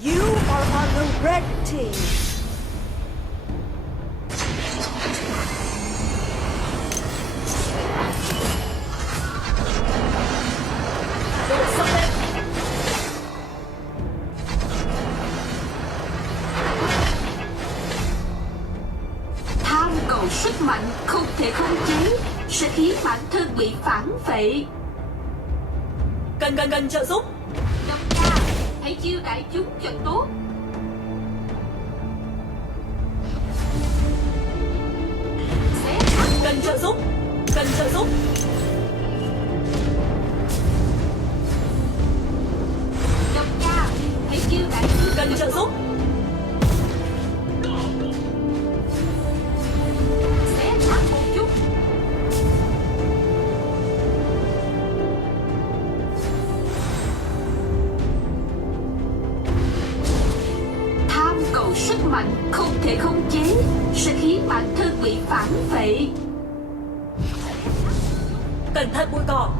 You are on the red team. Đội sông lên. Tham cầu sức mạnh không thể khống chế sẽ khiến bản thân bị phản phệ. Cần trợ giúp. Độc gia, hãy chiêu đãi chúng cho tốt. Cần trợ giúp. Độc gia, hãy chiêu đãi chúng Cần trợ giúp. xé nát một chút. Tham cầu sức mạnh không thể khống chế sẽ khiến bản thân bị phản phệ. Cẩn thận bụi cỏ.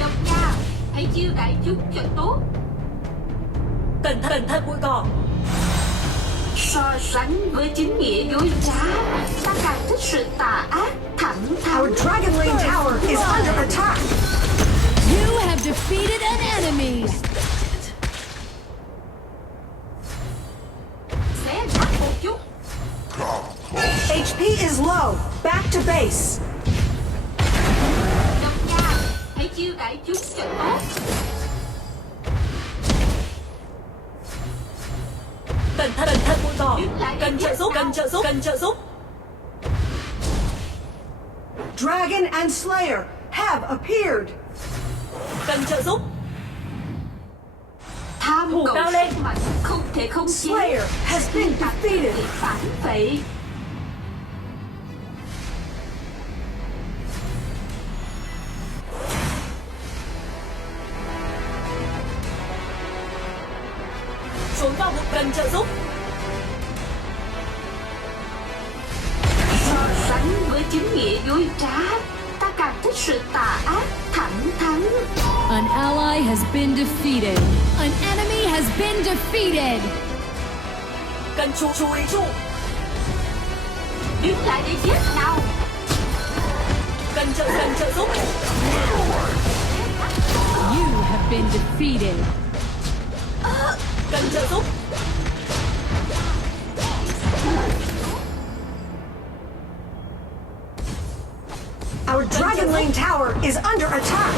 Độc gia, hãy chiêu đãi chúng cho tốt. Cẩn thận bụi cỏ. So sánh với chính nghĩa dối trá, ta càng thích sự tà ác thẳng thắn. Our Dragon Lane tower is under attack. You have defeated an enemy. Xé nát một chút. HP is low. Back to base. Độc gia, hãy chiêu đãi chúng cho tốt. Cẩn thận bụi cỏ. Cần trợ giúp. Dragon and Slayer have appeared. Cần trợ giúp. Tham Thủ cầu cao lên. sức mạnh không thể khống chế Slayer has been defeated. bị phản phệ. Trốn vào một cần trợ giúp. So sánh với chính nghĩa dối trá, ta càng thích sự tà ác thẳng thắn. An ally has been defeated. An enemy has been defeated. Cần chú ý trụ. Đứng lại để giết nào. Cần trợ giúp. You have been defeated. Cần trợ giúp. Our Dragon Lane tower is under attack.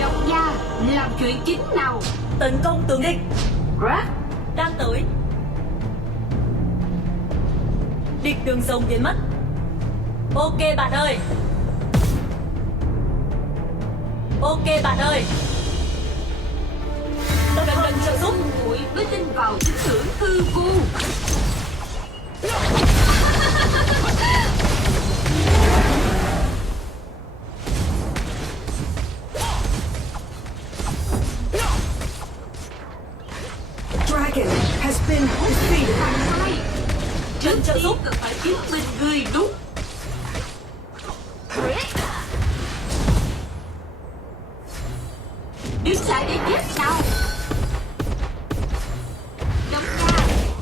Độc gia, làm chuyện chính nào. Tấn công tướng địch. Rat, Đang tới. Địch đường sống biến mất. Ok bạn ơi. Cần trợ giúp. mũi với tin vào tín ngưỡng hư vô. Dragon has been defeated. Sai. Trước Cần trợ tiên giúp. cần phải chứng minh người đúng. Đứng lại để giết nào. Độc gia,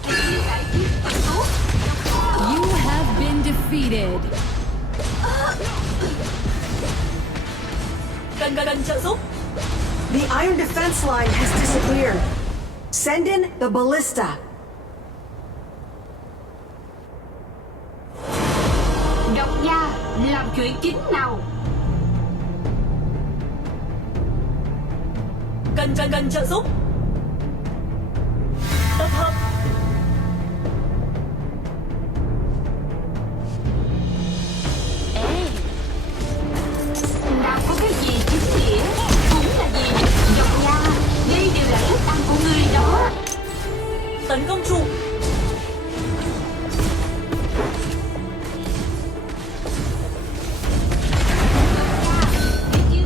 hãy chiêu đãi chúng cho tốt. You have been defeated. Cần trợ giúp. The iron defense line has disappeared. Send in the ballista. Độc gia, làm chuyện chính nào. Cần trợ giúp. Tập hợp. Ê, nào có cái gì chính nghĩa, cũng là gì. Độc gia, đây đều là thức ăn của người đó. Tấn công trụ.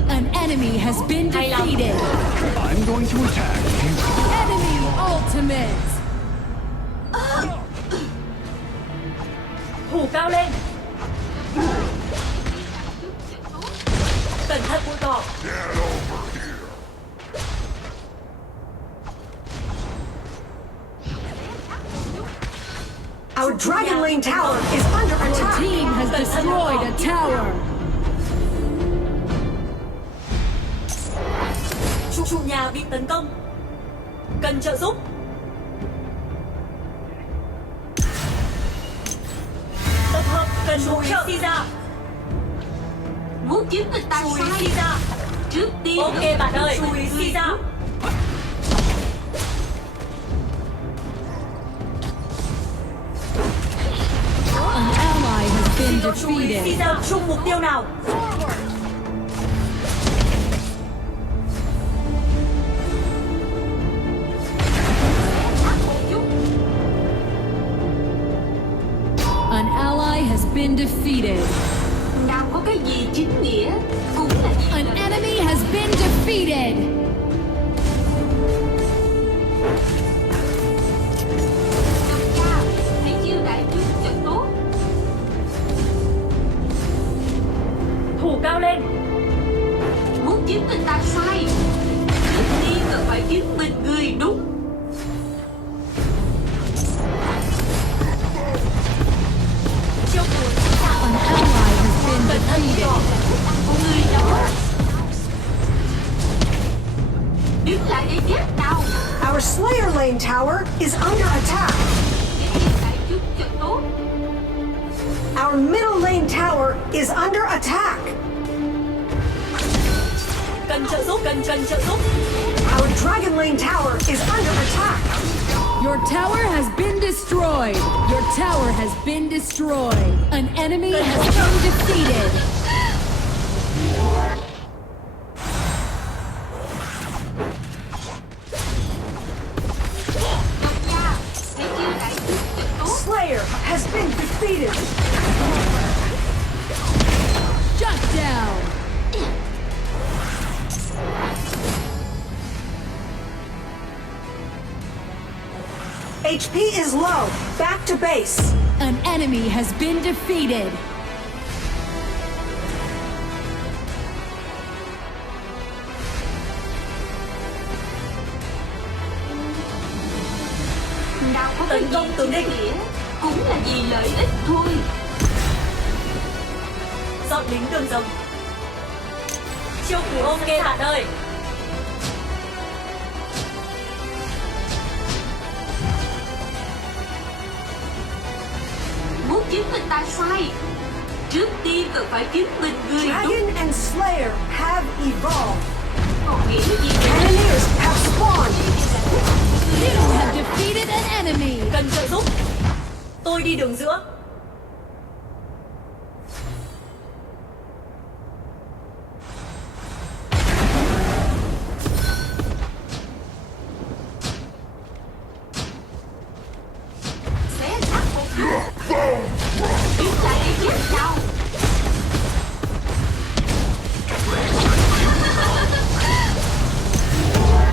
An enemy has been Hay lắm. defeated. I'm going to attack. Enemy ultimate. Thủ cao lên. thận bụi cỏ. Our Dragon Lane tower is under Your attack. team has destroyed a tower. Trụ nhà bị tấn công. Cần trợ giúp. Tập hợp cần hỗ trợ. Đi ra. Muốn chiếm người ta Chui sai. đi ra. Trước tiên Ok bạn ơi. Chui đi ra. An ally has been Chui đi defeated. ra. Tập trung mục tiêu nào. An ally has been defeated. Nào có cái gì chính nghĩa cũng là gì An lợi. enemy has been defeated. Đâm ra hãy chiêu đại chúng cho tốt. Thủ cao lên. Muốn chiếm người ta sai. Trước tiên cần phải chứng minh người đúng. Chiêu cuối. An ally has been defeated. Của người đó. Đứng lại để giết nào. Our Slayer Lane tower is under attack. Hãy chiêu đại chúng cho tốt. Our middle lane tower is under attack. Cần trợ giúp. Cần trợ giúp. Our Dragon Lane tower is under attack. Your tower has been destroyed. Your tower has been destroyed. An enemy has been defeated. Đâm ra hãy chiêu đại chúng cho tốt. Slayer has been defeated. Shut down. HP is low. Back to base. An enemy has been defeated. Nào có cái Tấn công gì tướng chính địch. nghĩa cũng là vì lợi ích thôi. Dọn lính đường rồng. Chiêu cuối. Ok bạn ơi. Muốn chiếm người ta sai. Trước tiên cần phải chứng minh người đúng. Dragon and Slayer have evolved. Còn nghĩa gì nữa? Cannoneers have spawned. You have defeated an enemy. Cần trợ giúp. Tôi đi đường giữa. Xé xác một chút. Đứng lại để giết nhau.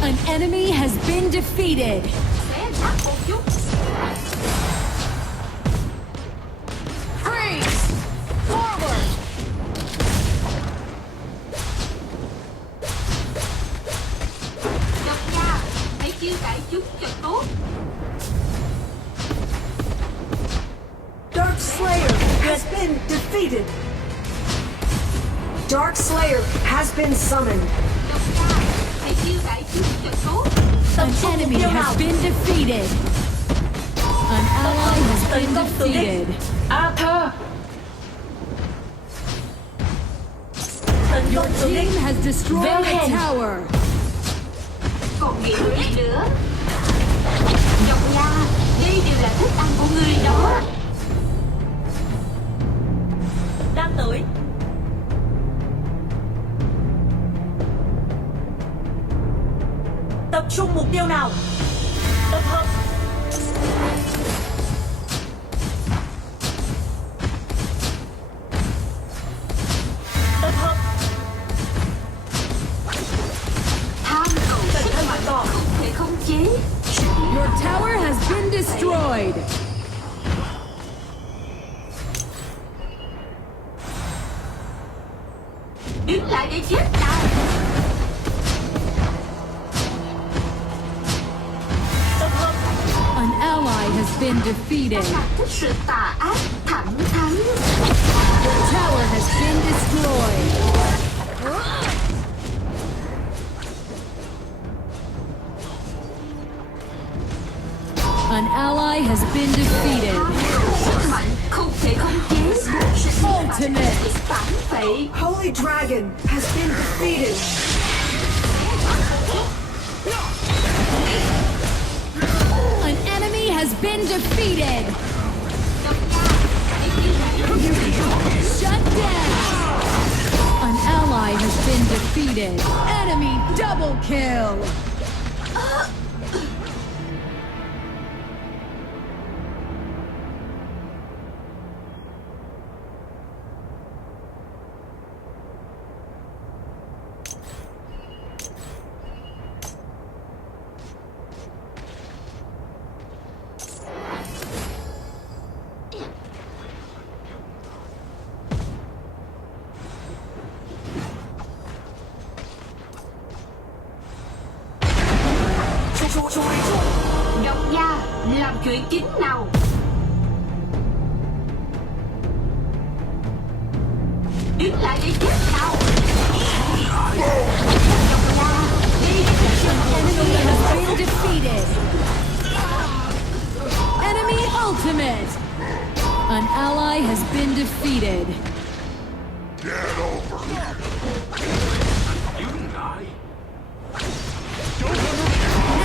An enemy has been defeated. Xé xác một chút. Freeze! Forward! Đâm ra hãy chiêu đại chúng cho tốt. Dark Slayer has been defeated. Dark Slayer has been summoned. Đâm ra hãy chiêu đại chúng cho tốt. An enemy has been defeated. An ally has been defeated. Arthur. Tấn Your công tướng team địch. has destroyed a Well tower. Còn nghĩa gì nữa? Đâm ra đây đều là thức ăn của người đó. Đang tới. Tập trung mục tiêu nào. Tập hợp. Tập hợp. Tham cầu sức mạnh không thể khống chế. Your tower has been destroyed. Đứng lại để chết nào. An ally has been defeated. Bạn thích sự tà ác thẳng thắn. Your tower has been destroyed. An ally has been defeated. Sức mạnh không thể khống chế. Ultimate. Phản phệ. Holy Dragon has been defeated. An enemy has been defeated. Shut down. An ally has been defeated. Enemy double kill. Độc gia, làm chuyện chính nào. Đứng lại để chết nào. Độc gia, đi. Enemy has been defeated. Enemy ultimate. An ally has been defeated.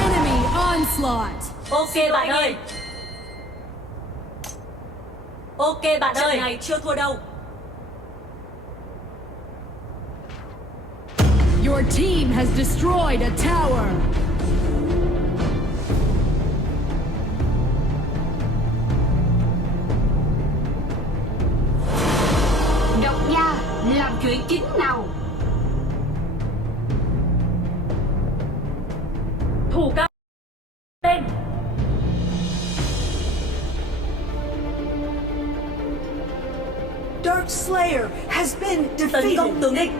Enemy onslaught. Ok bạn ơi. Ok bạn ơi. Trận này chưa thua đâu. Your team has destroyed a tower. Độc gia, làm chuyện chính nào. Thủ cao lên. Dark Slayer has been Tấn defeated. công tướng địch.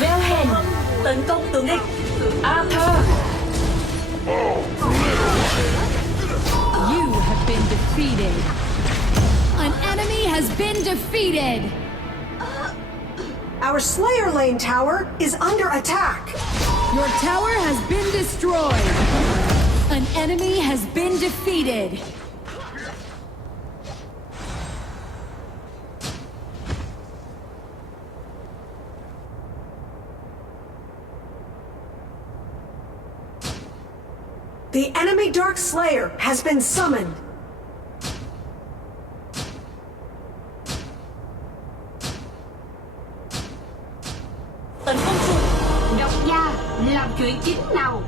Velhen, Tấn công tướng địch. Arthur. You have been defeated. An enemy has been defeated. Our Slayer Lane tower is under attack. Your tower has been destroyed. An enemy has been defeated. The enemy Dark Slayer has been summoned. Tấn công trụ. Độc gia, làm chuyện chính nào.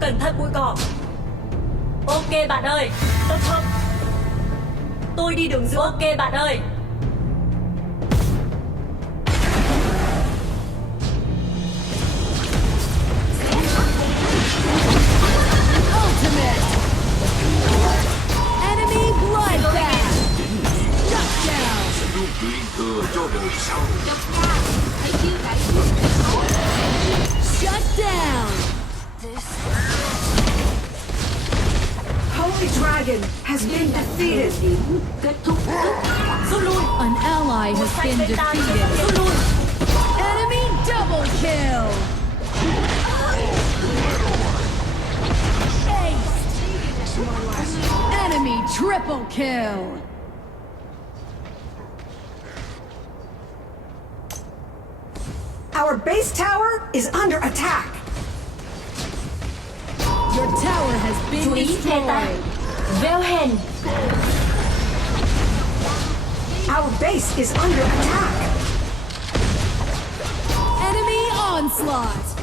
Cẩn thận bụi cỏ. Ok bạn ơi. Tấn công. Tôi đi đường giữa. Ok bạn ơi. Ultimate. Enemy bloodbath. Shut down. Độc gia, hãy chiêu đại. Shut down. Holy Dragon has been defeated. Kết thúc. Rút lui. An ally has Xanh been bên ta chưa defeated. rút lui. Enemy double kill. Ace. Enemy triple kill. Our base tower is under attack. Your tower has been Chú ý phe ta. destroyed. Velhen, Our base is under attack. Enemy onslaught.